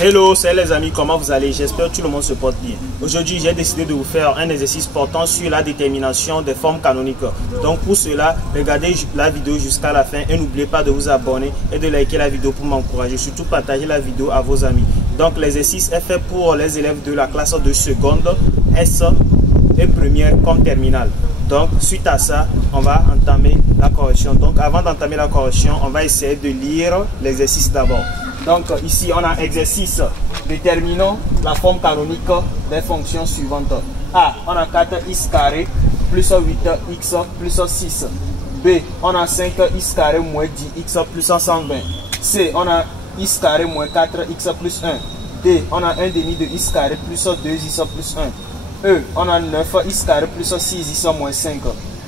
Hello, c'est les amis, comment vous allez? J'espère que tout le monde se porte bien. Aujourd'hui, j'ai décidé de vous faire un exercice portant sur la détermination des formes canoniques. Donc pour cela, regardez la vidéo jusqu'à la fin et n'oubliez pas de vous abonner et de liker la vidéo pour m'encourager. Surtout, partagez la vidéo à vos amis. Donc l'exercice est fait pour les élèves de la classe de seconde, S et première comme terminale. Donc suite à ça, on va entamer la correction. Donc avant d'entamer la correction, on va essayer de lire l'exercice d'abord. Donc ici on a exercice déterminant la forme canonique des fonctions suivantes. A, on a 4x carré plus 8x plus 6. B, on a 5x carré moins 10x plus 120. C, on a x carré moins 4x plus 1. D, on a 1 demi de x carré plus 2x plus 1. E, on a 9x carré plus 6x moins 5.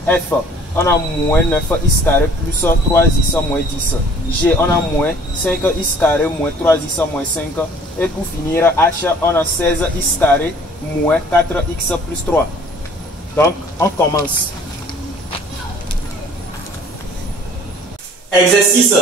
F, on a moins 9x carré plus 3x moins 10. G, on a moins 5x carré moins 3x moins 5. Et pour finir, H, on a 16x carré moins 4x plus 3. Donc, on commence. Exercice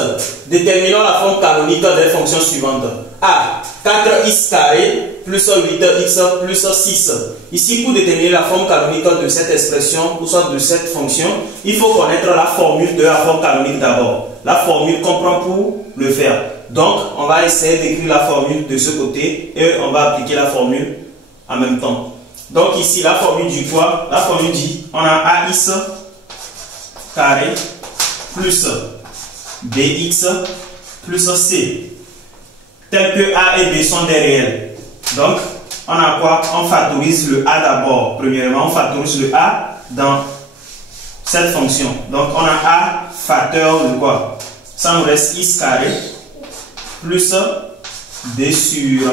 déterminant la forme canonique des fonctions suivantes. A, 4x carré plus 8x plus 6. Ici, pour déterminer la forme canonique de cette expression ou soit de cette fonction, il faut connaître la formule de la forme canonique d'abord. La formule qu'on prend pour le faire. Donc, on va essayer d'écrire la formule de ce côté et on va appliquer la formule en même temps. Donc ici, la formule dit quoi? La formule dit, on a ax carré plus bx plus c. Tel que a et b sont des réels. Donc, on a quoi? On factorise le a d'abord. Premièrement, on factorise le a dans cette fonction. Donc, on a a facteur de quoi? Ça nous reste x carré plus b sur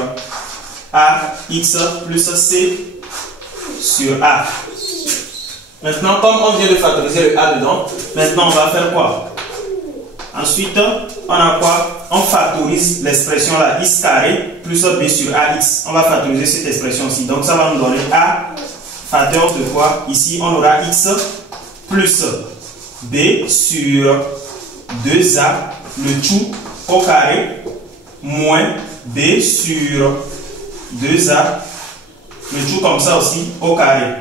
a x plus c sur a. Maintenant, comme on vient de factoriser le a dedans, maintenant on va faire quoi? Ensuite, on a quoi? On factorise l'expression là, x carré plus b sur ax. On va factoriser cette expression-ci. Donc, ça va nous donner a facteur de quoi? Ici, on aura x plus b sur 2a, le tout au carré, moins b sur 2a, le tout comme ça aussi, au carré,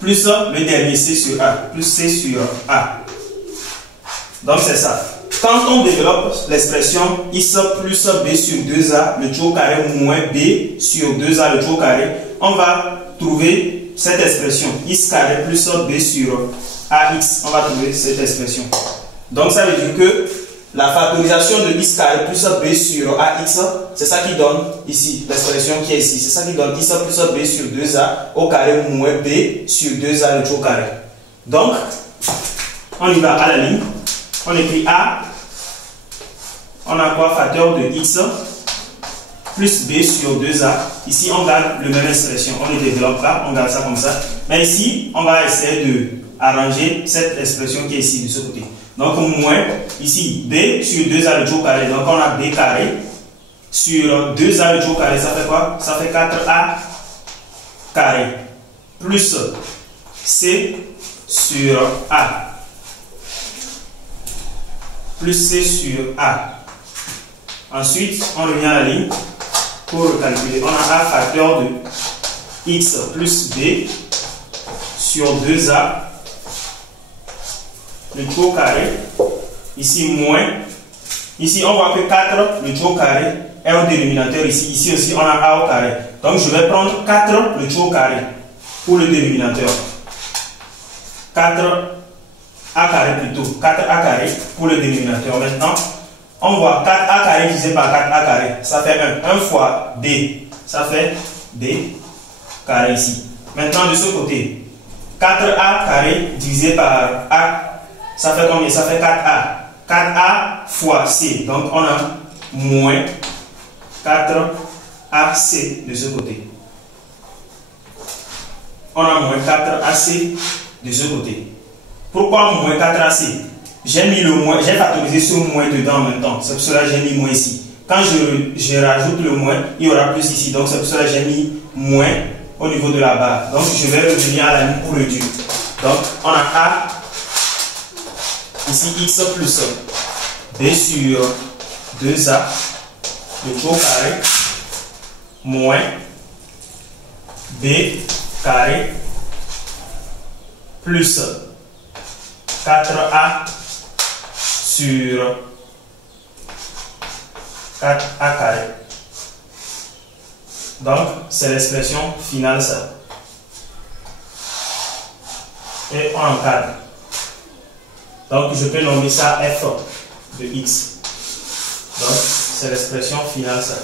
plus le dernier c sur a, plus c sur a. Donc c'est ça. Quand on développe l'expression x plus b sur 2a, le tout au carré, moins b sur 2a, le tout au carré, on va trouver cette expression x carré plus b sur ax. On va trouver cette expression. Donc ça veut dire que la factorisation de x carré plus b sur ax, c'est ça qui donne ici, l'expression qui est ici. C'est ça qui donne x plus b sur 2a au carré moins b sur 2a, le tout au carré. Donc, on y va à la ligne. On écrit A, on a quoi? Facteur de x plus b sur 2a. Ici, on garde la même expression. On ne développe pas, on garde ça comme ça. Mais ici, on va essayer de arranger cette expression qui est ici de ce côté. Donc, moins, ici, b sur 2a le tout carré. Donc, on a b carré sur 2a le tout carré. Ça fait quoi? Ça fait 4a carré plus c sur a. Plus c sur a. Ensuite, on revient à la ligne pour calculer. On a a facteur de x plus b sur 2a, le tout au carré. Ici, moins. Ici, on voit que 4, le tout au carré, est au dénominateur. Ici aussi, on a a au carré. Donc, je vais prendre 4, le tout au carré, pour le dénominateur. 4 a carré plutôt, 4a carré pour le dénominateur. Maintenant, on voit 4a carré divisé par 4a carré, ça fait 1. 1 fois b, ça fait b carré ici. Maintenant, de ce côté, 4a carré divisé par a, ça fait combien? Ça fait 4a. 4a fois c, donc on a moins 4ac de ce côté. On a moins 4ac de ce côté. Pourquoi moins 4ac? J'ai mis le moins, j'ai factorisé ce moins dedans en même temps. C'est pour cela que j'ai mis moins ici. Quand je rajoute le moins, il y aura plus ici. Donc c'est pour cela que j'ai mis moins au niveau de la barre. Donc je vais revenir à la ligne pour le dur. Donc on a a ici x plus b sur 2a le tout au carré moins b carré plus 4a sur 4a carré. Donc, c'est l'expression finale ça. Et on encadre. Donc, je peux nommer ça f de x. Donc, c'est l'expression finale ça.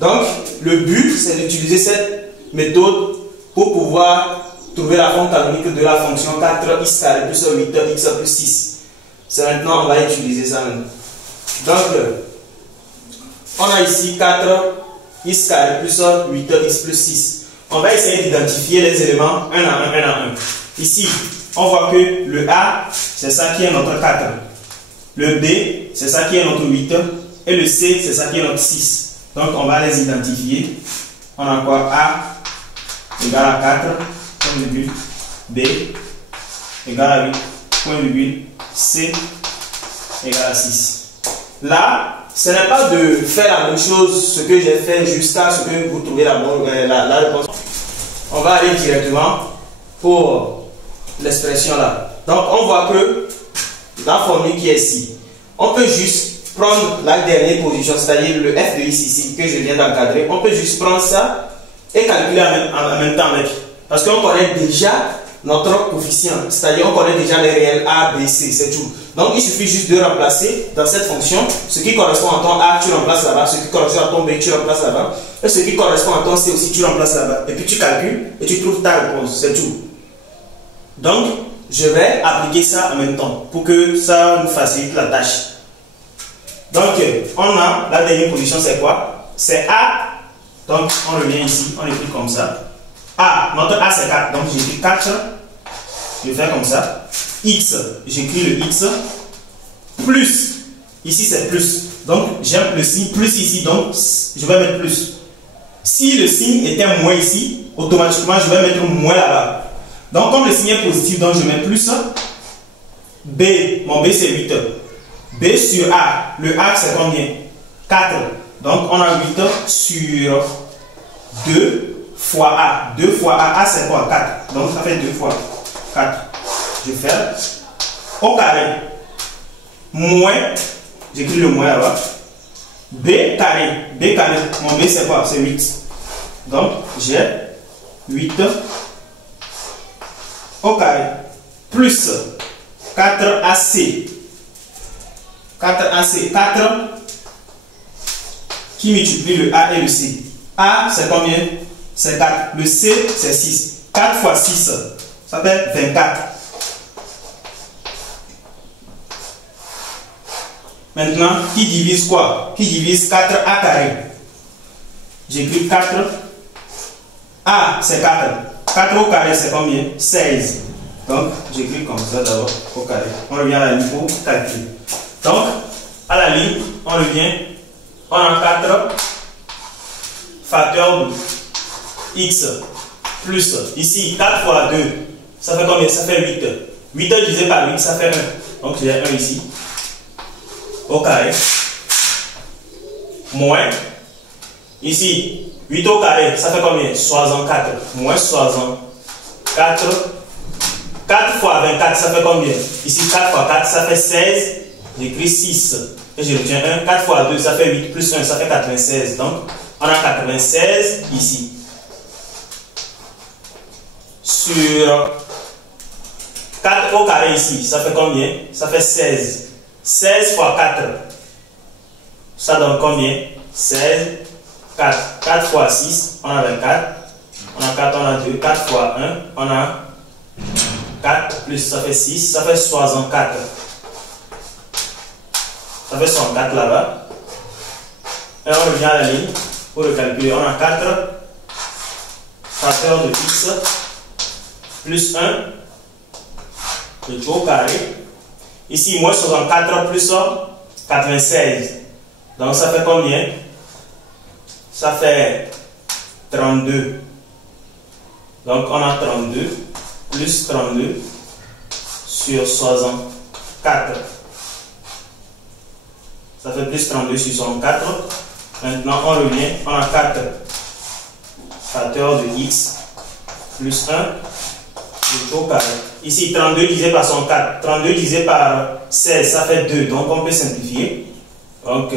Donc, le but, c'est d'utiliser cette méthode pour pouvoir trouver la forme canonique de la fonction 4x carré plus 8x plus 6. C'est maintenant, on va utiliser ça maintenant. Donc, on a ici 4x carré plus 8x plus 6. On va essayer d'identifier les éléments un à un. Ici, on voit que le A, c'est ça qui est notre 4. Le B, c'est ça qui est notre 8. Et le C, c'est ça qui est notre 6. Donc, on va les identifier. On a quoi? A égale à 4, point virgule. B égale à 8, point virgule. C égale à 6. Là, ce n'est pas de faire la même chose, ce que j'ai fait jusqu'à ce que vous trouviez la réponse. On va aller directement pour l'expression là. Donc, on voit que la formule qui est ici, on peut juste prendre la dernière position, c'est-à-dire le f de x ici que je viens d'encadrer. On peut juste prendre ça et calculer en même temps avec. Parce qu'on connaît déjà notre coefficient, c'est-à-dire on connaît déjà les réels a, b, c, c'est tout. Donc il suffit juste de remplacer dans cette fonction ce qui correspond à ton a, tu remplaces là-bas, ce qui correspond à ton b, tu remplaces là-bas, et ce qui correspond à ton c aussi, tu remplaces là-bas. Et puis tu calcules et tu trouves ta réponse, c'est tout. Donc je vais appliquer ça en même temps pour que ça nous facilite la tâche. Donc on a la dernière position, c'est quoi? C'est a. Donc on revient ici, on écrit comme ça. A, notre A c'est 4, donc j'écris 4, je fais comme ça. X, j'écris le X, plus, ici c'est plus, donc j'aime le signe plus ici, donc je vais mettre plus. Si le signe était moins ici, automatiquement je vais mettre moins là-bas. Donc comme le signe est positif, donc je mets plus. B, mon B c'est 8. B sur A, le A c'est combien? 4. Donc on a 8 sur 2 fois A. 2 fois A, A c'est quoi? 4. Donc ça fait 2 fois 4. Je fais au carré. Moins, j'écris le moins là-bas. B carré. B carré, mon B c'est quoi? C'est 8. Donc j'ai 8 au carré. Plus 4AC. 4AC. 4 qui multiplie le A et le C. A c'est combien? C'est 4. Le C c'est 6. 4 fois 6, ça fait 24. Maintenant, qui divise quoi? Qui divise 4A carré? J'écris 4. A c'est 4. 4 au carré c'est combien? 16. Donc, j'écris comme ça d'abord au carré. On revient à la ligne pour calculer. Donc, à la ligne, on revient. On a 4 facteurs de x plus, ici 4 fois 2, ça fait combien? Ça fait 8. 8 divisé par 8, ça fait 1. Donc j'ai 1 ici, au carré, moins, ici 8 au carré, ça fait combien? 64, moins 64. 4 fois 24, ça fait combien? Ici 4 fois 4, ça fait 16. J'écris 6. Et je retiens 1. 4 fois 2, ça fait 8. Plus 1, ça fait 96. Donc, on a 96 ici. Sur 4 au carré ici, ça fait combien? Ça fait 16. 16 fois 4, ça donne combien? 16. 4. 4 fois 6, on a 24. On a 4, on a 2. 4 fois 1, on a 4. Plus, ça fait 6. Ça fait 64. Ça fait 64 là-bas. Et on revient à la ligne pour le calculer. On a 4 facteurs de x plus 1, le tout au carré. Ici, moins 64 plus 96. Donc, ça fait combien? Ça fait 32. Donc, on a 32 plus 32 sur 64. Ça fait plus 32 sur 64. Maintenant, on revient. On a 4 facteurs de x plus 1 au carré. Ici, 32 divisé par 64. 32 divisé par 16, ça fait 2. Donc, on peut simplifier. Donc,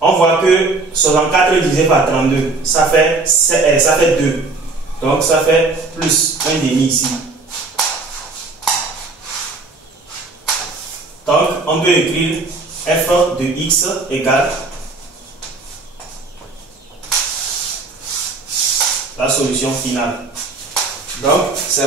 on voit que 64 divisé par 32, ça fait 2. Donc, ça fait plus 1 demi ici. Donc, on peut écrire f de x égale la solution finale. Donc, c'est